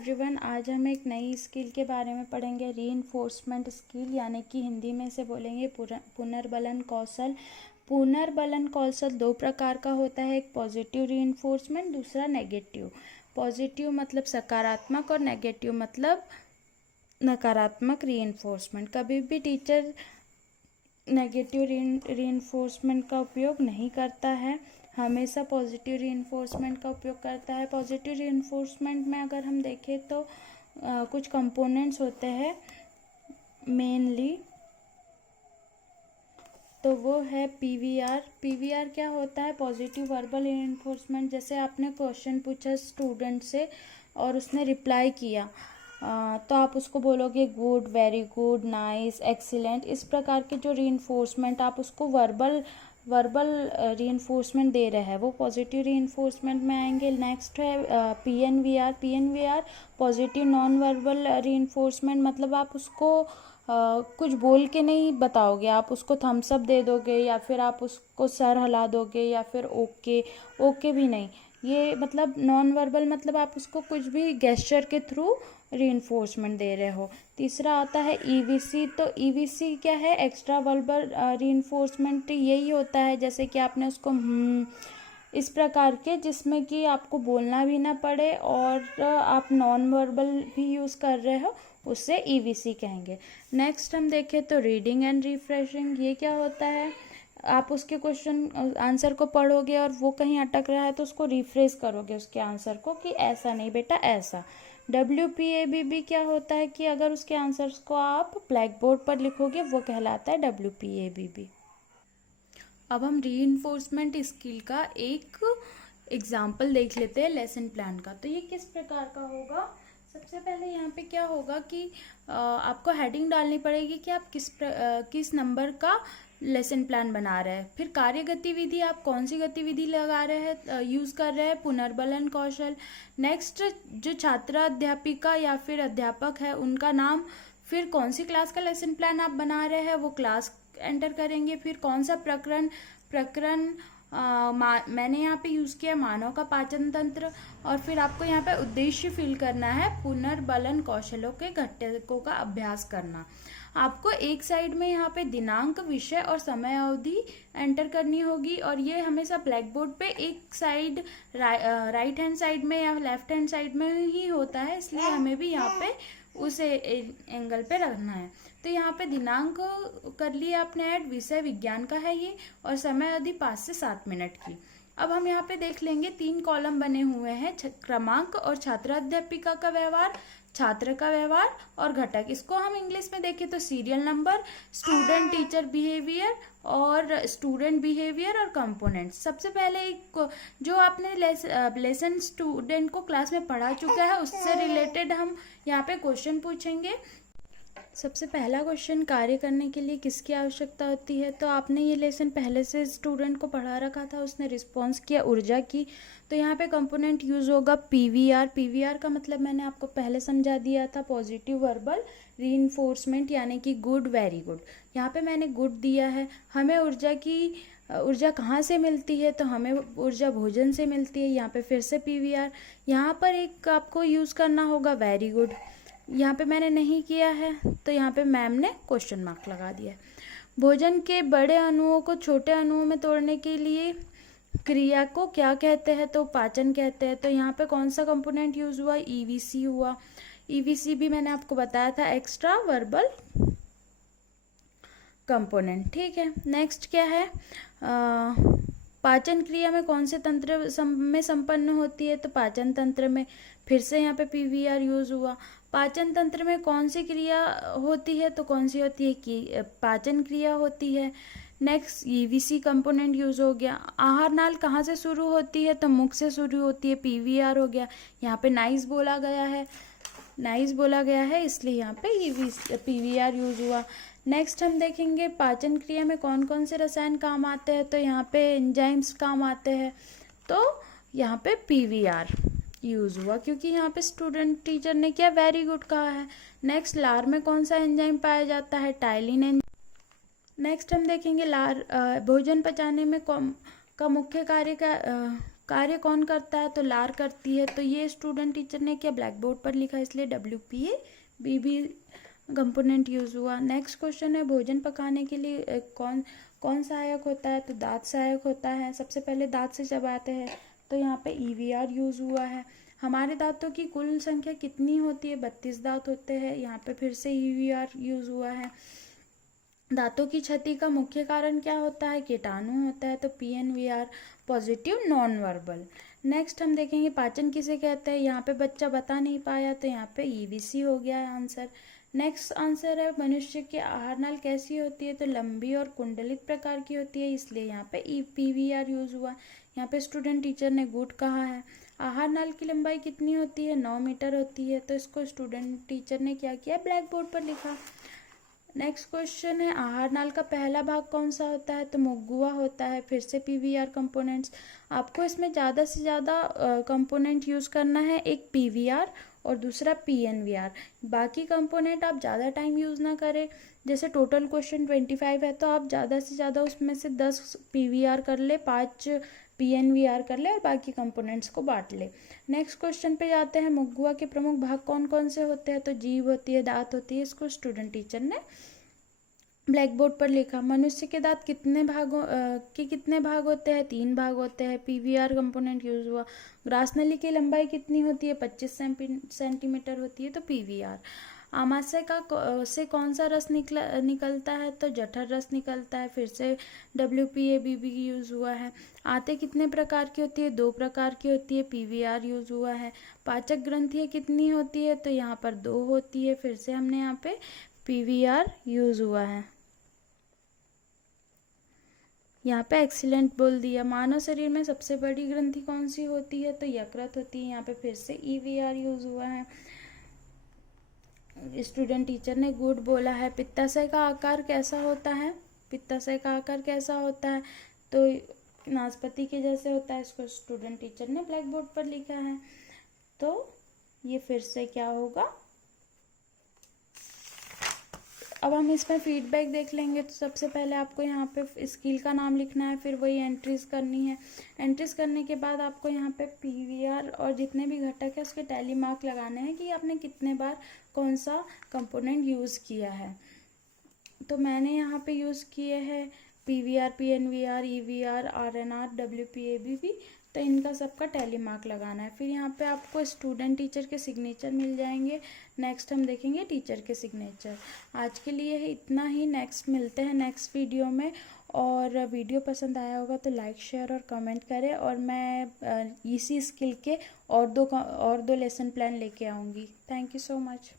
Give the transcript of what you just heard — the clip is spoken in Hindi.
एवरीवन, आज हम एक नई स्किल के बारे में पढ़ेंगे, रीइंफोर्समेंट स्किल, यानी कि हिंदी में से बोलेंगे पुनर्बलन कौशल। पुनर्बलन कौशल दो प्रकार का होता है, एक पॉजिटिव रीइंफोर्समेंट, दूसरा नेगेटिव। पॉजिटिव मतलब सकारात्मक और नेगेटिव मतलब नकारात्मक रीइंफोर्समेंट। कभी भी टीचर नेगेटिव रीइंफोर्समेंट का उपयोग नहीं करता है, हमेशा पॉजिटिव रीइंफोर्समेंट का उपयोग करता है। पॉजिटिव रीइंफोर्समेंट में अगर हम देखें तो कुछ कंपोनेंट्स होते हैं मेनली, तो वो है पीवीआर। पीवीआर क्या होता है? Positive verbal reinforcement. जैसे आपने क्वेश्चन पूछा स्टूडेंट से और उसने रिप्लाई किया, तो आप उसको बोलोगे good, very good, nice, excellent. इस प्रकार के जो रीइंफोर्समेंट आप उसको वर्बल रीइंफोर्समेंट दे रहे हैं, वो पॉजिटिव रीइंफोर्समेंट में आएंगे। नेक्स्ट है पीएनवीआर। पीएनवीआर पॉजिटिव नॉन वर्बल रीइंफोर्समेंट, मतलब आप उसको कुछ बोल के नहीं बताओगे, आप उसको थम्स अप दे दोगे या फिर आप उसको सर हिला दोगे या फिर ओके, ओके भी नहीं। ये मतलब नॉन वर्बल, मतलब आप उसको कुछ भी गेस्चर के थ्रू रीइंफोर्समेंट दे रहे हो। तीसरा आता है ईवीसी। तो ईवीसी क्या है? Extra verbal reinforcement. यही होता है जैसे कि आपने उसको इस प्रकार के, जिसमें कि आपको बोलना भी ना पड़े और आप नॉन वर्बल भी यूज़ कर रहे हो, उससे ईवीसी कहेंगे। नेक्स्ट हम देखें तो रीडिंग एंड रिफ्रेशिंग। ये क्या होता है? आप उसके क्वेश्चन आंसर को पढ़ोगे और वो कहीं अटक रहा है तो उसको रिफ्रेश करोगे उसके आंसर को, कि ऐसा नहीं बेटा ऐसा। WPABB क्या होता है? कि अगर उसके आंसर्स को आप ब्लैक बोर्ड पर लिखोगे, वो कहलाता है WPABB। अब हम रीइंफोर्समेंट स्किल का एक एग्जाम्पल देख लेते हैं लेसन प्लान का। तो ये किस प्रकार का होगा? सबसे पहले यहाँ पे क्या होगा कि आपको हेडिंग डालनी पड़ेगी कि आप किस नंबर का लेसन प्लान बना रहे हैं। फिर कार्य गतिविधि, आप कौन सी गतिविधि लगा रहे हैं, यूज़ कर रहे हैं, पुनर्बलन कौशल। नेक्स्ट, जो छात्र अध्यापिका या फिर अध्यापक है उनका नाम। फिर कौन सी क्लास का लेसन प्लान आप बना रहे हैं, वो क्लास एंटर करेंगे। फिर कौन सा प्रकरण मैंने यहाँ पे यूज़ किया मानव का पाचन तंत्र। और फिर आपको यहाँ पे उद्देश्य फिल करना है, पुनर्बलन कौशलों के घटकों का अभ्यास करना। आपको एक साइड में यहाँ पे दिनांक, विषय और समय अवधि एंटर करनी होगी, और ये हमेशा ब्लैक बोर्ड पे एक साइड राइट हैंड साइड में या लेफ्ट हैंड साइड में ही होता है, इसलिए हमें भी यहाँ पे उस एंगल पे रखना है। तो यहाँ पे दिनांक कर लिया आपने ऐड, विषय विज्ञान का है ये, और समय अवधि 5 से 7 मिनट की। अब हम यहाँ पे देख लेंगे 3 कॉलम बने हुए हैं, क्रमांक और छात्र अध्यापिका का व्यवहार, छात्र का व्यवहार और घटक। इसको हम इंग्लिश में देखें तो serial number, student teacher behaviour और स्टूडेंट बिहेवियर और कंपोनेंट। सबसे पहले एक जो आपने लेसन स्टूडेंट को क्लास में पढ़ा चुका है उससे रिलेटेड हम यहाँ पे क्वेश्चन पूछेंगे। सबसे पहला क्वेश्चन, कार्य करने के लिए किसकी आवश्यकता होती है? तो आपने ये लेसन पहले से स्टूडेंट को पढ़ा रखा था, उसने रिस्पॉन्स किया, ऊर्जा की। तो यहाँ पे कंपोनेंट यूज़ होगा पीवीआर। पीवीआर का मतलब मैंने आपको पहले समझा दिया था, पॉजिटिव वर्बल रीइंफोर्समेंट, यानी कि गुड, वेरी गुड। यहाँ पे मैंने गुड दिया है। हमें ऊर्जा कहाँ से मिलती है? तो हमें ऊर्जा भोजन से मिलती है, यहाँ पे फिर से पीवीआर। यहाँ पर एक आपको यूज़ करना होगा वेरी गुड, यहाँ पे मैंने नहीं किया है तो यहाँ पे मैम ने क्वेश्चन मार्क लगा दिया है। भोजन के बड़े अणुओं को छोटे अणुओं में तोड़ने के लिए क्रिया को क्या कहते हैं? तो पाचन कहते हैं। तो यहाँ पे कौन सा कंपोनेंट यूज हुआ? ईवीसी हुआ। ईवीसी भी मैंने आपको बताया था, एक्स्ट्रा वर्बल कंपोनेंट। ठीक है, नेक्स्ट क्या है? पाचन क्रिया में कौन से तंत्र में संपन्न होती है? तो पाचन तंत्र में। फिर से यहाँ पे पीवीआर यूज हुआ। पाचन तंत्र में कौन सी क्रिया होती है? तो कौन सी होती है? कि पाचन क्रिया होती है। नेक्स्ट, ईवीसी कंपोनेंट यूज हो गया। आहार नाल कहाँ से शुरू होती है? तो मुख से शुरू होती है, पीवीआर हो गया। यहाँ पे नाइस बोला गया है, इसलिए यहाँ पे पीवीआर यूज हुआ। नेक्स्ट हम देखेंगे पाचन क्रिया में कौन कौन से रसायन काम आते हैं। तो यहाँ पे एंजाइम्स काम आते हैं, तो यहाँ पे पीवीआर यूज हुआ, क्योंकि यहाँ पे स्टूडेंट टीचर ने क्या वेरी गुड कहा है। नेक्स्ट, लार में कौन सा एंजाइम पाया जाता है? Ptyalin enzyme. नेक्स्ट हम देखेंगे भोजन पचाने में का मुख्य कार्य कौन करता है, तो लार करती है। तो ये स्टूडेंट टीचर ने क्या ब्लैक बोर्ड पर लिखा, इसलिए WPA BB कंपोनेंट यूज हुआ। नेक्स्ट क्वेश्चन है भोजन पकाने के लिए कौन कौन सहायक होता है, तो दांत सहायक होता है। सबसे पहले दांत से चबाते हैं, तो यहाँ पे EVR यूज हुआ है। हमारे दांतों की कुल संख्या कितनी होती है, 32 दांत होते हैं, यहाँ पे फिर से EVR यूज हुआ है। दांतों की क्षति का मुख्य कारण क्या होता है, कीटाणु होता है, तो PNVR positive non verbal. Next हम देखेंगे पाचन किसे कहते हैं, यहाँ पे बच्चा बता नहीं पाया, तो यहाँ पे EVC हो गया है आंसर। नेक्स्ट आंसर है मनुष्य की आहार नाल कैसी होती है, तो लंबी और कुंडलित प्रकार की होती है, इसलिए यहाँ पे PVR यूज हुआ। यहाँ पे स्टूडेंट टीचर ने गुड कहा है। आहार नाल की लंबाई कितनी होती है, 9 मीटर होती है, तो इसको स्टूडेंट टीचर ने क्या किया, ब्लैक बोर्ड पर लिखा। नेक्स्ट क्वेश्चन है आहार नाल का पहला भाग कौन सा होता है, तो मुगुआ होता है, फिर से PVR कंपोनेंट्स। आपको इसमें ज़्यादा से ज़्यादा कंपोनेंट यूज़ करना है, एक PVR और दूसरा PNVR। बाकी कंपोनेंट आप ज़्यादा टाइम यूज़ ना करें। जैसे टोटल क्वेश्चन 25 है, तो आप ज़्यादा से ज़्यादा उसमें से 10 PVR कर ले, 5 PNVR कर ले और बाकी कंपोनेंट्स को बांट ले। नेक्स्ट क्वेश्चन पे जाते हैं, मुगुआ के प्रमुख भाग कौन कौन से होते हैं, तो जीभ होती है, दांत होती है, इसको स्टूडेंट टीचर ने ब्लैक बोर्ड पर लिखा। मनुष्य के दांत कितने भाग होते हैं, 3 भाग होते हैं, PVR कंपोनेंट यूज हुआ। ग्रास नली की लंबाई कितनी होती है, 25 सेंटीमीटर होती है, तो PVR। आमाशय से कौन सा रस निकलता है, तो जठर रस निकलता है, फिर से WPA BB यूज हुआ है। आंतें कितने प्रकार की होती है, 2 प्रकार की होती है, PVR यूज हुआ है। पाचक ग्रंथियाँ कितनी होती है, तो यहाँ पर 2 होती है, फिर से हमने यहाँ पे PVR यूज हुआ है। यहाँ पे एक्सीलेंट बोल दिया। मानव शरीर में सबसे बड़ी ग्रंथि कौन सी होती है, तो यकृत होती है, यहाँ पे फिर से EVR यूज हुआ है। स्टूडेंट टीचर ने गुड बोला है। पित्ताशय का आकार कैसा होता है, पित्ताशय का आकार कैसा होता है, तो नाशपाती के जैसे होता है, इसको स्टूडेंट टीचर ने ब्लैक बोर्ड पर लिखा है। तो ये फिर से क्या होगा, अब हम इसमें फीडबैक देख लेंगे। तो सबसे पहले आपको यहाँ पे स्किल का नाम लिखना है, फिर वही एंट्रीज करनी है। एंट्रीज करने के बाद आपको यहाँ पे PVR और जितने भी घटक है उसके टैली मार्क लगाने हैं कि आपने कितने बार कौन सा कंपोनेंट यूज़ किया है। तो मैंने यहाँ पे यूज़ किए हैं PVR PNVR EVR RNR WPA BB, तो इनका सबका टैली मार्क लगाना है। फिर यहाँ पे आपको स्टूडेंट टीचर के सिग्नेचर मिल जाएंगे। नेक्स्ट हम देखेंगे टीचर के सिग्नेचर। आज के लिए इतना ही, नेक्स्ट मिलते हैं नेक्स्ट वीडियो में। और वीडियो पसंद आया होगा तो लाइक शेयर और कमेंट करें, और मैं इसी स्किल के और दो लेसन प्लान लेके आऊँगी। Thank you so much.